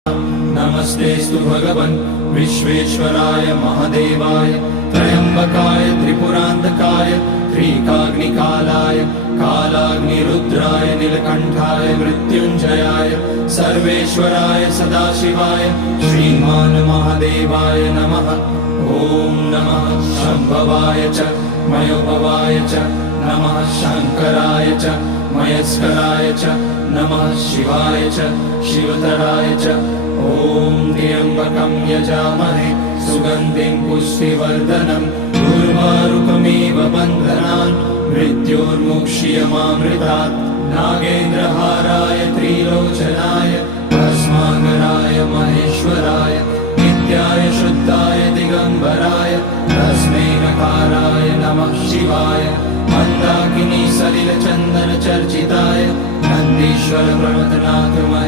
नमस्तेस्तु भगवन् विश्वेश्वराय महादेवाय त्र्यम्बकाय त्रिपुरान्तकाय त्रिकाग्निकालाय कालाग्निरुद्राय नीलकण्ठाय मृत्युञ्जयाय सर्वेश्वराय सदाशिवाय श्रीमान् महादेवाय नमः। ॐ नमः शम्भवाय च मयोभवाय च नमः शङ्कराय च मयस्कराय च नमः शिवाय च शिवतराय च। ॐ त्र्यम्बकं यजामहे सुगन्धिं पुष्टिवर्धनम् उर्वारुकमिव बन्धनान् मृत्योर्मुक्ष्यमामृतात्। नागेन्द्रहाराय त्रिलोचनाय भस्माकराय महेश्वराय नित्याय शुद्धाय दिगम्बराय तस्मै नकाराय नमः शिवाय। मन्दाकिनी सलिलचन्दन चर्चिताय नन्दीश्वर प्रमथनाथ